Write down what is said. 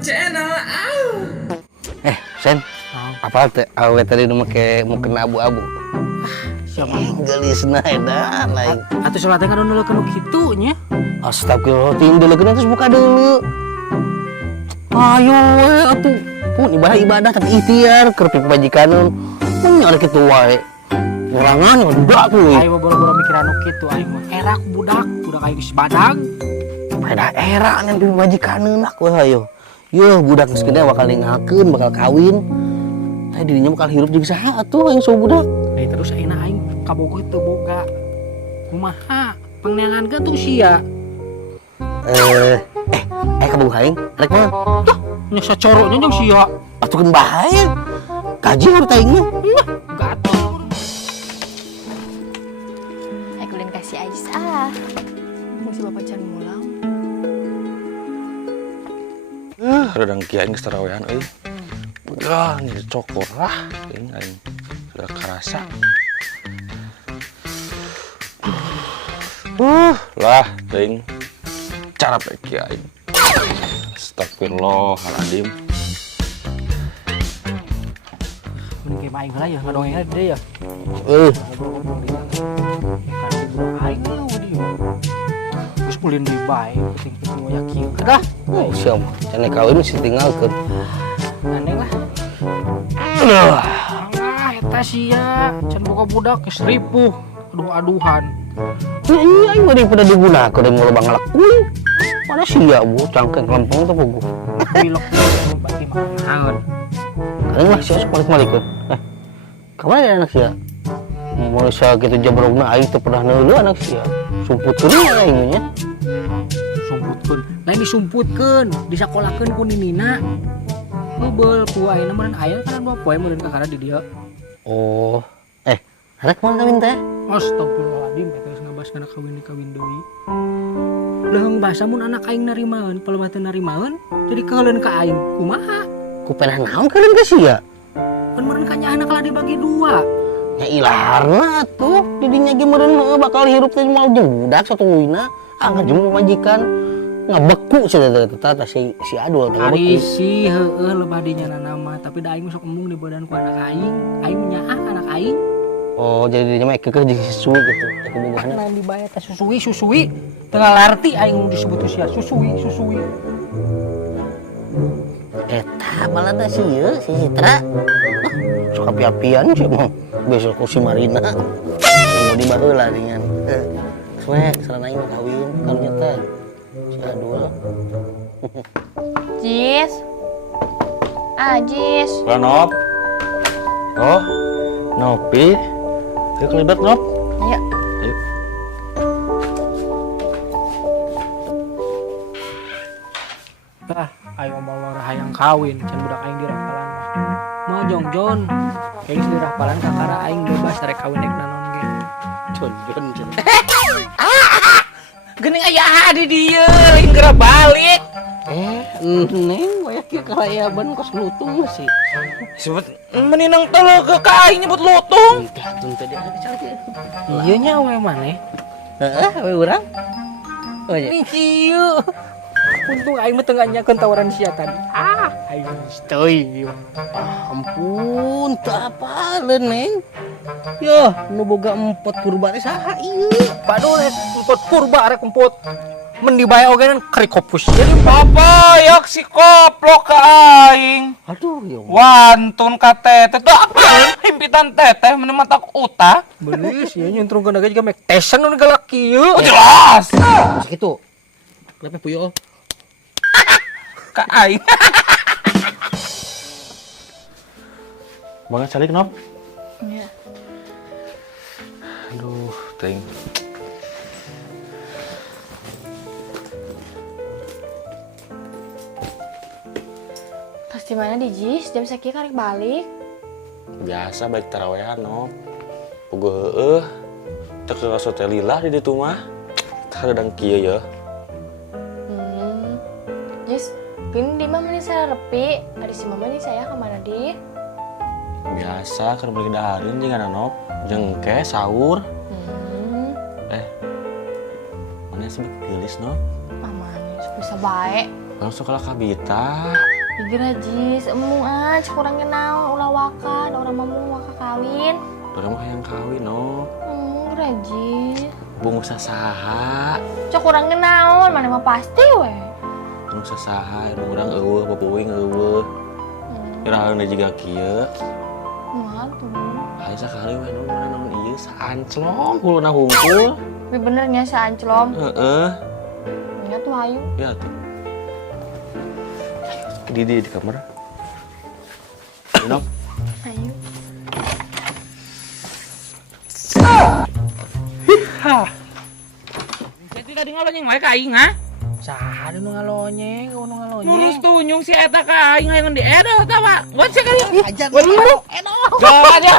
channel. Sen, apa teh awe tadi nu make mukena abu-abu? Siapa? Gelisna edan lain. Atuh salat teh kan nuleukeun kitu nya. Astagfirullah, tinggal terus buka dulu. Ayo we atuh. Pun ibadah tapi ikhtiar keur pajikaneun. Mun nya kitu wae. Ngorangan udah tuh. Ayo boro-boro mikiran nu kitu aing mah. Era ku budak aing geus badag. Pada era nya pajikaneun aku hayo. Yuh budak geus gede bakal ninggalkeun, bakal kawin. Tadi dirinya bakal hirup jeung saha atuh aing so budak. Nah terus ayeuna aing kabogoh teu boga. Kumaha? Pangneangan ke tuh sia. Kabogoh aing rek mah. Nya sacorona jeung sia. Atukeun bae. Gaji harus aing mah. Gatot. Ulin kasih aja musi bapak can mulang. Redang kiaing geus tarawehan euy. Begah nih cokor lah aing sudah karasa. Lah teuing cara bae kiaing. Astagfirullahaladzim. Mun kieu aing heula ya ngadongeng deui ya. Aing lah wadi. Geus ulin deui bae penting ketemu yakin. Dah. Siap, cenah kawin mesti tinggalkeun. Aneh lah. Eta sia can boga budak geus ripuh. Aduh-aduhan. Iya, aing mah daripada digunakeun da mulai bangalak kuing. Pada sia bu, cangkeng lempeng teh puguh. Bilok bagi makan. Kadang lah sia balik-balikeun. Kamana ada anak sia? Mun sia kitu jabrogna aing teu pernah neuleuh anak sia. Sumputkeun aing nya. Sumputkeun. Lain disumputkeun, disakolahkeun ku ninina. Heubeul ku ayeuna meureun aya kana 2 poe meureun kakara di dieu. Oh. Rek moal kawin teh? Astagfirullahaladzim, eta geus ngabas kana kawin deui. Leung basa mun anak aing narimaeun, palebah teu narimaeun, jadi keuleun ka aing. Kumaha? Ku penah naon keuleun ka sia? Pan meureun ka nya anak lah dibagi 2. Ya ilaharna atuh, didinya ge meureun bakal hirup teh moal jeung budak satuwina, ngajeng majikan. Ngabeku sia teh si Adul teh ngabeku. Ari si heueuh lebah dinyana nama, tapi da aing sok embung di badan ku anak aing. Aing nyaah anak aing. Oh, jadi dirinya mah kekeh jeung susui gitu. Aku bogohna. Lain dibayar teh susui. Tengah larti aing disebut sia susui. Eta malah teh sieun si Citra. Sok api-apian sih mah. Besok ku si Marina. Mau dibaheula dengan. Soe sarana aing kawin karunya teh. Si Adul. Jis. Jis. Lanop. Oh, Nopi. Yuk kelibet Nop. Ayo. Ayo. Ayo mau hayang kawin, can budak aing di rapalan mah. Mau jongjon, kayaknya di rapalan kakara aing bebas tarik kawin dek nanon ge. Jon. Geuning aya di dieu, lain geura balik. Neng waya kieu kalayaban kos lutung sih. Sebut meninang telaga ka aing nyebut lutung. Gatun teh dia cantik. Ieu nya we maneh. We urang. Oh ya. Cieu. Untung aing mah teu nganyakeun tawaran sia tadi. Aing steuy. Ampun, tak apa Neng. Yo, nu boga empot purba teh saha ieu? Paduh empot purba arek empot. Men dibayar ogenan krikopus. Jadi papa yak si koplok ka aing. Aduh, ya. Wantun ka teteh. Teu apal himpitan teteh mun mata uta. Belis ya nyuntrungkeun aja juga mek tesan nu galak kieu. Jelas. Masih kitu. Lepe puyo. Ka aing. Banget calik Nop. Iya. Aduh, teuing. Pas di mana di Jis? Jam sakieu karek balik. Biasa baik tarawehan Nop. Puguh heueuh. Cek ka teh lillah di ditu mah. Tah redang kieu ya. Jis, pin di mah meni sarepi. Adi si mama nih saya kemana di? Biasa keur beli dahareun jeung Nop. Jengke sahur. Mana sebut geulis Nop? Aman, bisa baik. Langsung kalah kabita. Igi rajis, emu aja kurang kenal ulah waka, da orang mamu waka kawin. Orang mah yang kawin no. Rajis. Bungu sasaha. Cok kurang kenal, mana mah pasti weh. Bungu sasaha, emang orang eueuh bapuing eueuh. Kirahan da jiga kieu. Waduh. Aya sakali we nu mana naon ieu saanclong kuluna hungkul. Tapi benernya seanclom. Heeh. Ya tuh ayu. Ya tuh. Di kamar. Minum. Ayu. Saya tidak ngolonyeng wae ka aing ha. Saha nu ngalonyeng, nu ngalonyeng. Lurus tunyung si eta ka aing hayang di edoh tawa. Gocek kali. Ajar edoh. Gak aja.